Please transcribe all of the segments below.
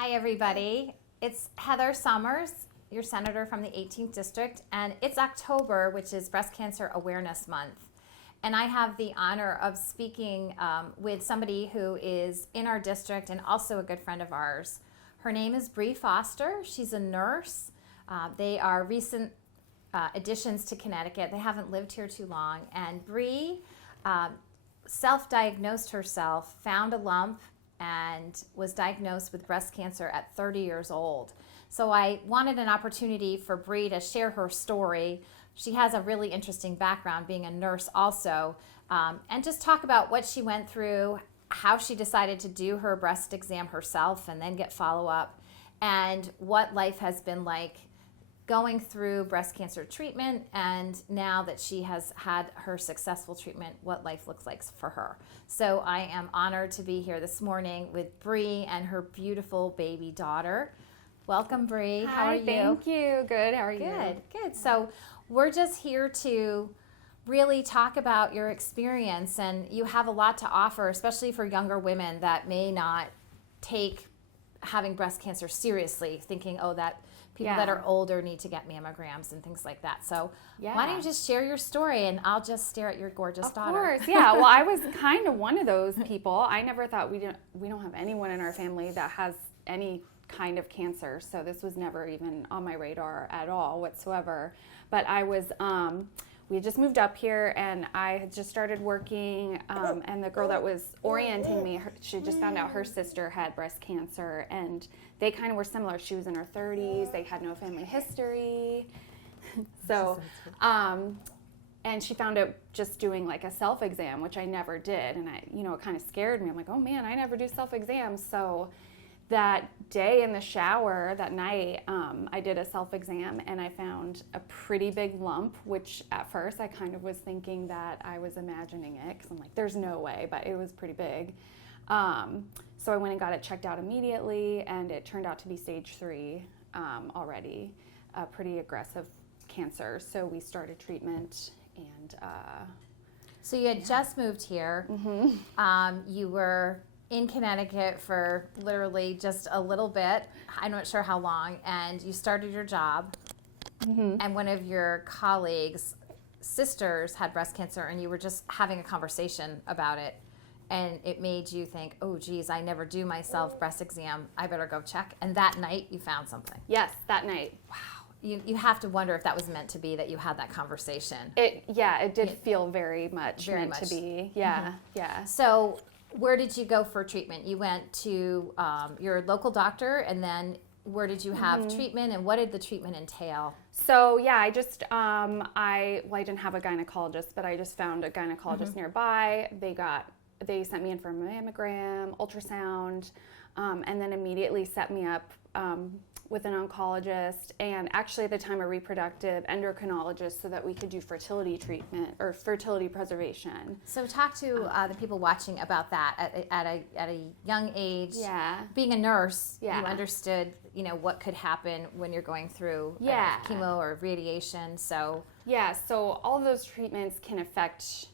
Hi, everybody. It's Heather Summers, your senator from the 18th District, and it's October, which is Breast Cancer Awareness Month. And I have the honor of speaking with somebody who is in our district and also a good friend of ours. Her name is Bree Foster. She's a nurse. They are recent additions to Connecticut. They haven't lived here too long. And Bree self-diagnosed herself, found a lump, and was diagnosed with breast cancer at 30 years old. So I wanted an opportunity for Bree to share her story. She has a really interesting background, being a nurse also, and just talk about what she went through, how she decided to do her breast exam herself and then get follow-up, and what life has been like going through breast cancer treatment, and now that she has had her successful treatment, what life looks like for her. So I am honored to be here this morning with Bree and her beautiful baby daughter. Welcome, Bree. Hi, how are you? Thank you. Good. How are you? Good. So we're just here to really talk about your experience, and you have a lot to offer, especially for younger women that may not take having breast cancer seriously, thinking, oh, that people that are older need to get mammograms and things like that. So why don't you just share your story, and I'll just stare at your gorgeous daughter. Of course, yeah. Well, I was kind of one of those people. I never thought we don't have anyone in our family that has any kind of cancer, so this was never even on my radar at all whatsoever. But I was, we had just moved up here, and I had just started working, and the girl that was orienting me, she just found out her sister had breast cancer, and they kind of were similar. She was in her 30s, they had no family history, so, and she found out just doing like a self-exam, which I never did, and it kind of scared me. I'm like, oh man, I never do self-exams, so that day in the shower, that night, I did a self-exam and I found a pretty big lump, which at first I kind of was thinking that I was imagining it, because I'm like, there's no way, but it was pretty big. So I went and got it checked out immediately, and it turned out to be stage 3 already, a pretty aggressive cancer. So we started treatment, and So you had just moved here. Mm-hmm. You were in Connecticut for literally just a little bit. I'm not sure how long. And you started your job. Mm-hmm. And one of your colleagues' sisters had breast cancer, and you were just having a conversation about it. And it made you think, oh, geez, I never do myself breast exam. I better go check. And that night you found something. Yes, that night. Wow. You have to wonder if that was meant to be, that you had that conversation. It did feel very much meant to be. Yeah, Mm-hmm. yeah. So where did you go for treatment? You went to your local doctor, and then where did you have treatment, and what did the treatment entail? So yeah, I just I didn't have a gynecologist, but I just found a gynecologist nearby. They sent me in for a mammogram, ultrasound, and then immediately set me up with an oncologist, and actually at the time a reproductive endocrinologist, so that we could do fertility treatment or fertility preservation. So talk to the people watching about that at a young age. Yeah. Being a nurse, you Yeah. understood, what could happen when you're going through chemo or radiation. So Yeah, so all of those treatments can affect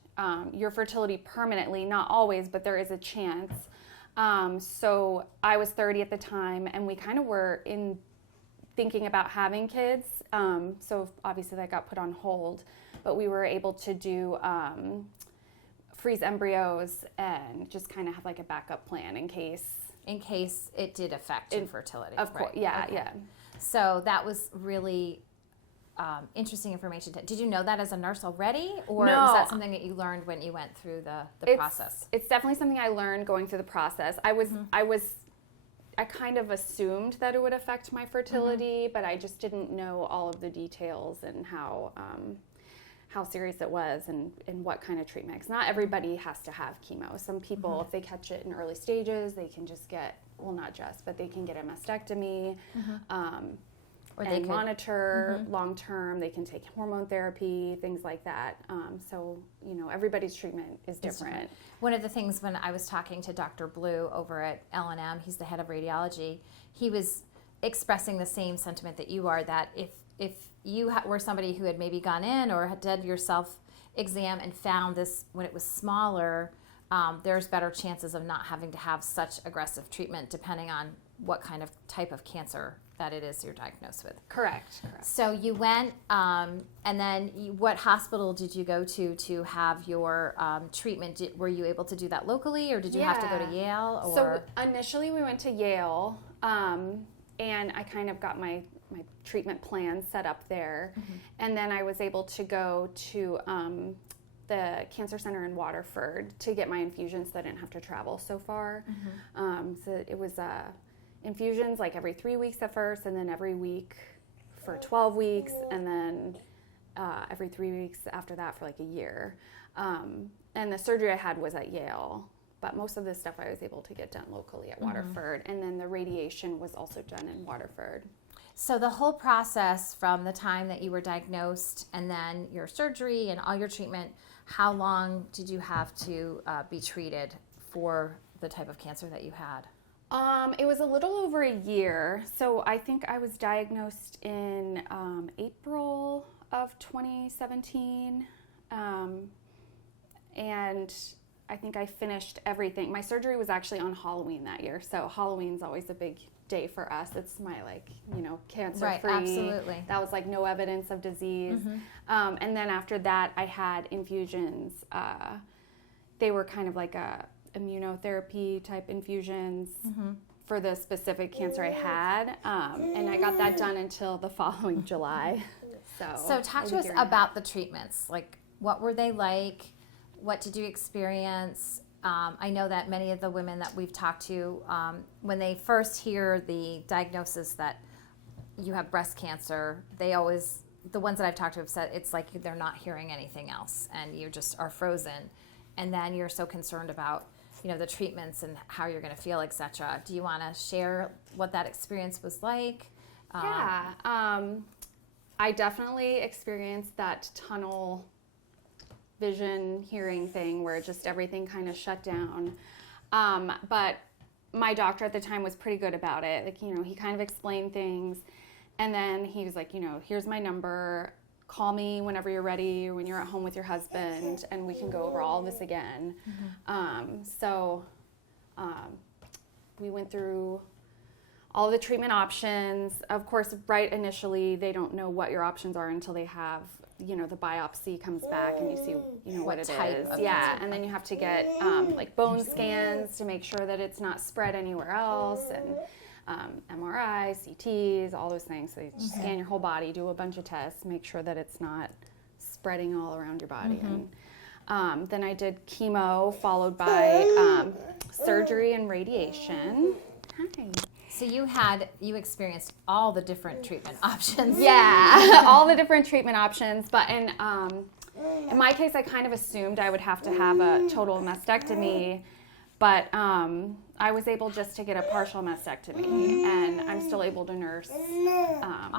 your fertility permanently, not always, but there is a chance. So I was 30 at the time, and we kind of were thinking about having kids. So obviously that got put on hold, but we were able to do freeze embryos and just kind of have like a backup plan in case it did affect your fertility. Of course, right? yeah, Okay. yeah. So that was really interesting information. Did you know that as a nurse already, or No. was that something that you learned when you went through the process? It's definitely something I learned going through the process. I kind of assumed that it would affect my fertility, but I just didn't know all of the details and how serious it was and what kind of treatment. Because not everybody has to have chemo. Some people, if they catch it in early stages, they can just get, well, not just, but they can get a mastectomy. Or they monitor long term. They can take hormone therapy, things like that. So everybody's treatment is different. One of the things when I was talking to Dr. Blue over at L&M, he's the head of radiology, he was expressing the same sentiment that you are, that if you were somebody who had maybe gone in or had done your self exam and found this when it was smaller, there's better chances of not having to have such aggressive treatment depending on what kind of type of cancer that it is you're diagnosed with. Correct. So you went, and then what hospital did you go to have your treatment? Were you able to do that locally, or did you have to go to Yale? Or? So initially we went to Yale, and I kind of got my treatment plan set up there. And then I was able to go to the Cancer Center in Waterford to get my infusions so I didn't have to travel so far. So it was infusions like every 3 weeks at first, and then every week for 12 weeks, and then every 3 weeks after that for like a year. And the surgery I had was at Yale, but most of this stuff I was able to get done locally at Waterford. And then the radiation was also done in Waterford. So the whole process from the time that you were diagnosed and then your surgery and all your treatment, how long did you have to be treated for the type of cancer that you had? It was a little over a year. So I think I was diagnosed in April of 2017. And I think I finished everything. My surgery was actually on Halloween that year. So Halloween's always a big day for us. It's my cancer-free. Right, absolutely. That was like no evidence of disease. And then after that, I had infusions. They were kind of like a immunotherapy type infusions for the specific cancer I had. And I got that done until the following July. So talk to us about the treatments. Like, what were they like? What did you experience? I know that many of the women that we've talked to, when they first hear the diagnosis that you have breast cancer, the ones that I've talked to have said it's like they're not hearing anything else and you just are frozen. And then you're so concerned about, the treatments and how you're going to feel, etc. Do you want to share what that experience was like? I definitely experienced that tunnel vision hearing thing where just everything kind of shut down. But my doctor at the time was pretty good about it. Like, he kind of explained things, and then he was like, here's my number. Call me whenever you're ready or when you're at home with your husband, and we can go over all this again. So we went through all the treatment options. Of course, right initially, they don't know what your options are until they have, the biopsy comes back and you see, what it is. Yeah, and then you have to get like bone scans to make sure that it's not spread anywhere else, and MRIs, CTs, all those things. So you scan your whole body, do a bunch of tests, make sure that it's not spreading all around your body. And then I did chemo followed by surgery and radiation. Hi. So you experienced all the different treatment options. Yeah, all the different treatment options. But in my case, I kind of assumed I would have to have a total mastectomy. But I was able just to get a partial mastectomy, and I'm still able to nurse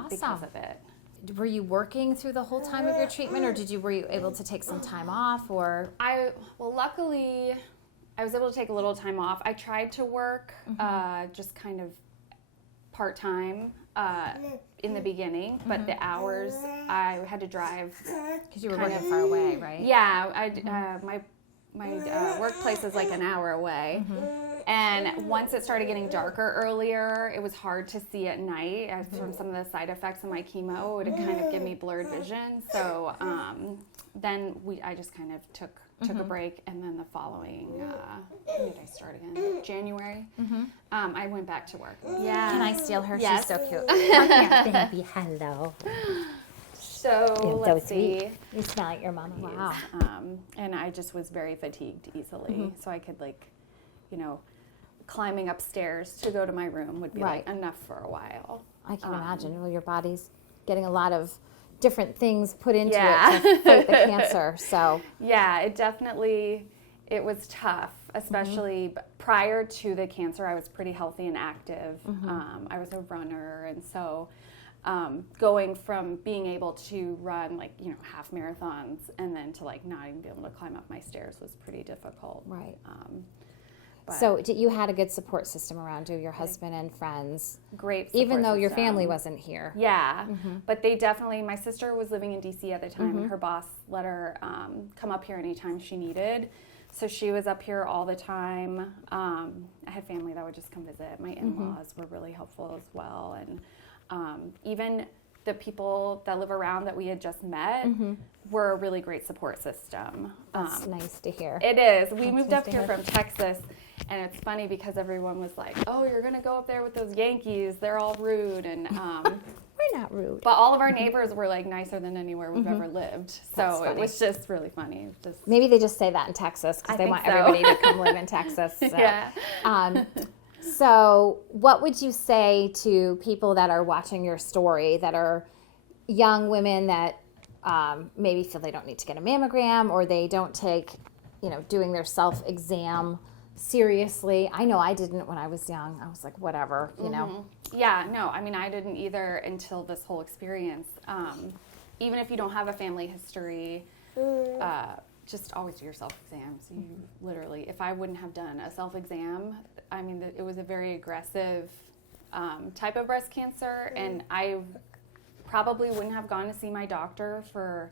because of it. Were you working through the whole time of your treatment, or were you able to take some time off? Or luckily, I was able to take a little time off. I tried to work just kind of part-time in the beginning, but the hours I had to drive because you were working far away, right? Yeah, my workplace is like an hour away. And once it started getting darker earlier, it was hard to see at night from some of the side effects of my chemo. It would kind of give me blurred vision. So then I just kind of took a break, and then the following, when did I start again? January. I went back to work. Yeah. Can I steal her? Yes. She's so cute. Come here, baby. Hello. So let's see. You smell like your mama. Wow. And I just was very fatigued easily. So I could climbing upstairs to go to my room would be like enough for a while. I can imagine. Well, your body's getting a lot of different things put into it to fight the cancer. So yeah, it was tough, especially prior to the cancer. I was pretty healthy and active. I was a runner, and so going from being able to run half marathons and then to not even be able to climb up my stairs was pretty difficult. Right. So you had a good support system around you, your husband and friends. Great support even though system. Your family wasn't here. Yeah, but they definitely, my sister was living in DC at the time, and her boss let her come up here anytime she needed. So she was up here all the time. I had family that would just come visit. My in-laws were really helpful as well. And even the people that live around that we had just met were a really great support system. That's nice to hear. It is. We That's moved nice up to here hear. from Texas, and it's funny because everyone was like, "Oh, you're gonna go up there with those Yankees? They're all rude." And We're not rude. but all of our neighbors were like nicer than anywhere we've ever lived. So That's it funny. was just really funny. Just Maybe they just say that in Texas because I they think want so. everybody to come live in Texas. So. yeah. So what would you say to people that are watching your story that are young women that maybe feel they don't need to get a mammogram or they don't take, doing their self-exam seriously? I know I didn't when I was young. I was like, whatever, Yeah, no, I mean, I didn't either until this whole experience. Even if you don't have a family history, just always do your self-exams. You literally, if I wouldn't have done a self-exam, I mean, it was a very aggressive type of breast cancer, and I probably wouldn't have gone to see my doctor for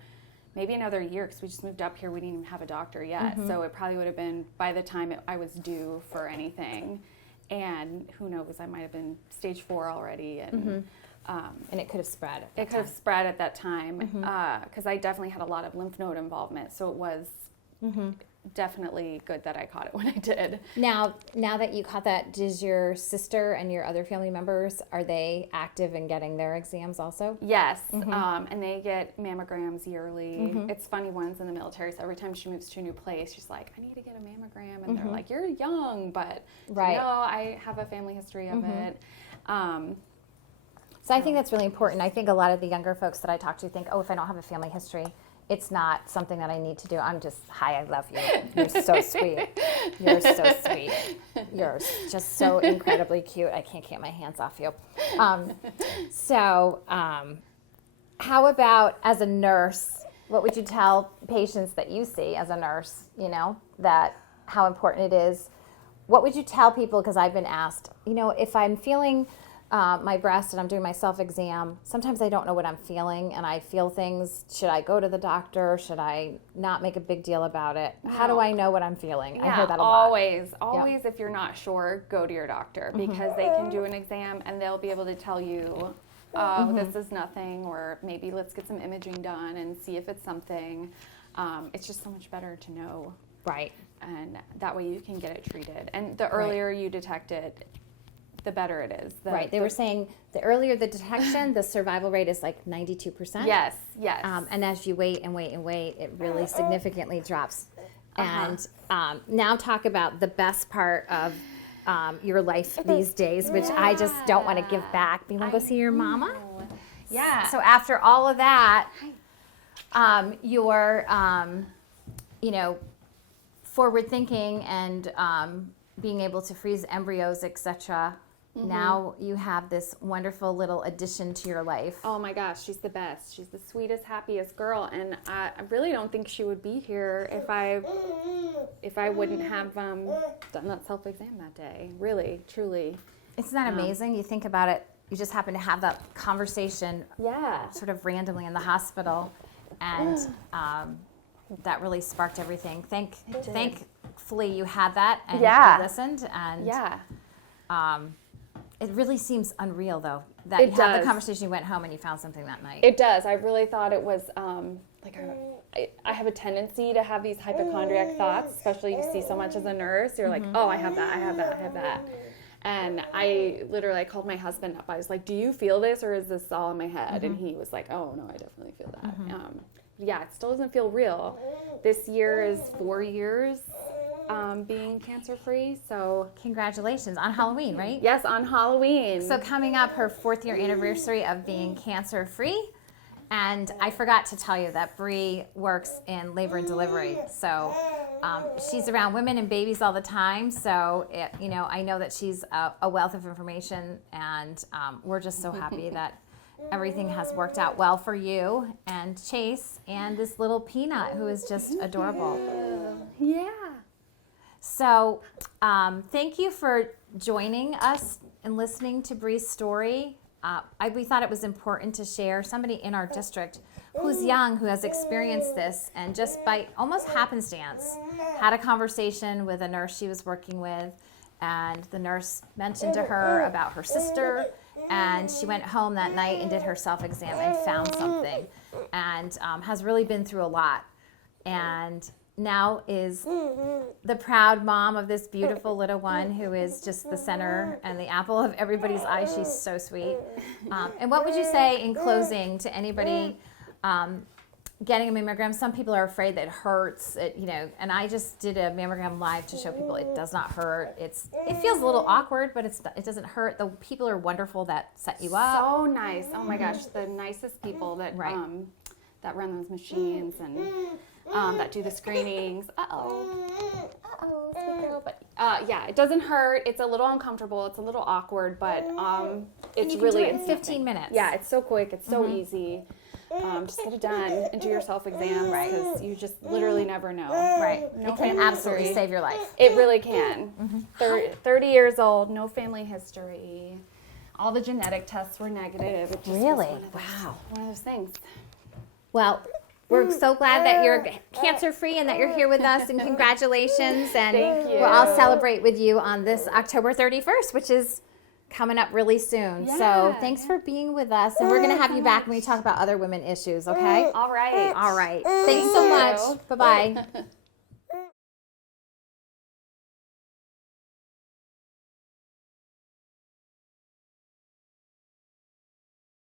maybe another year because we just moved up here. We didn't even have a doctor yet. So it probably would have been by the time I was due for anything. And who knows, I might have been stage 4 already. And it could have spread. it could have spread at that time because I definitely had a lot of lymph node involvement. So it was definitely good that I caught it when I did. Now that you caught that, does your sister and your other family members, are they active in getting their exams also? Yes, and they get mammograms yearly. It's funny, one's in the military, so every time she moves to a new place, she's like, I need to get a mammogram. And they're like, you're young, but Right. no, I have a family history of it. So I think that's really important. I think a lot of the younger folks that I talk to think, oh, if I don't have a family history, it's not something that I need to do. I'm just, hi, I love you. You're so sweet. You're so sweet. You're just so incredibly cute. I can't keep my hands off you. How about as a nurse, what would you tell patients that you see as a nurse, that how important it is? What would you tell people, because I've been asked, if I'm feeling my breast and I'm doing my self-exam, sometimes I don't know what I'm feeling and I feel things. Should I go to the doctor? Should I not make a big deal about it? No. How do I know what I'm feeling? I hear that a lot. Always, if you're not sure, go to your doctor because they can do an exam and they'll be able to tell you, this is nothing, or maybe let's get some imaging done and see if it's something. It's just so much better to know. Right. And that way you can get it treated. And the earlier you detect it, the better it is. Right. They were saying the earlier the detection, the survival rate is like 92%. Yes. And as you wait and wait and wait, it really significantly drops. And now talk about the best part of your life these days, which I just don't want to give back. You want to go see your mama? Yeah. So after all of that, you're, forward thinking and being able to freeze embryos, etc. Now you have this wonderful little addition to your life. Oh my gosh, she's the best. She's the sweetest, happiest girl, and I really don't think she would be here if I wouldn't have done that self-exam that day. Really, truly. Isn't that amazing? You think about it, you just happen to have that conversation Yeah. sort of randomly in the hospital, and that really sparked everything. Thankfully you had that and you listened, and it really seems unreal though that you had the conversation, you went home and you found something that night. It does. I really thought it was I have a tendency to have these hypochondriac thoughts, especially you see so much as a nurse. You're like, oh, I have that, I have that, I have that. And I called my husband up. I was like, do you feel this or is this all in my head? And he was like, oh, no, I definitely feel that. Yeah, it still doesn't feel real. This year is 4 years being cancer-free, so... Congratulations. On Halloween, right? Yes, on Halloween. So coming up, her 4th year anniversary of being cancer-free. And I forgot to tell you that Bree works in labor and delivery. So she's around women and babies all the time. So, I know that she's a wealth of information. And we're just so happy that everything has worked out well for you and Chase and this little peanut who is just adorable. Yeah. So thank you for joining us and listening to Bree's story. We thought it was important to share. Somebody in our district who's young, who has experienced this, and just by almost happenstance had a conversation with a nurse she was working with, and the nurse mentioned to her about her sister, and she went home that night and did her self-exam and found something, and has really been through a lot, and now is the proud mom of this beautiful little one who is just the center and the apple of everybody's eye. She's so sweet. And what would you say in closing to anybody getting a mammogram? Some people are afraid that it hurts, and I just did a mammogram live to show people it does not hurt. It feels a little awkward, but it doesn't hurt. The people are wonderful that set you up. So nice. Oh my gosh, the nicest people that that run those machines and that do the screenings. Yeah, it doesn't hurt. It's a little uncomfortable. It's a little awkward, but it's really in 15 minutes. Yeah, it's so quick. It's so easy. Just get it done and do your self-exam, because you just literally never know. Right. No It can absolutely save your life. It really can. 30 years old, no family history. All the genetic tests were negative. It just Really? Wow. One of those things. Well, we're so glad that you're cancer-free and that you're here with us, and congratulations. And Thank you. we'll all celebrate with you on this October 31st, which is coming up really soon. Yeah. So thanks for being with us, and we're going to have you back when we talk about other women issues, okay? All right. All right. Thanks so much. Bye-bye.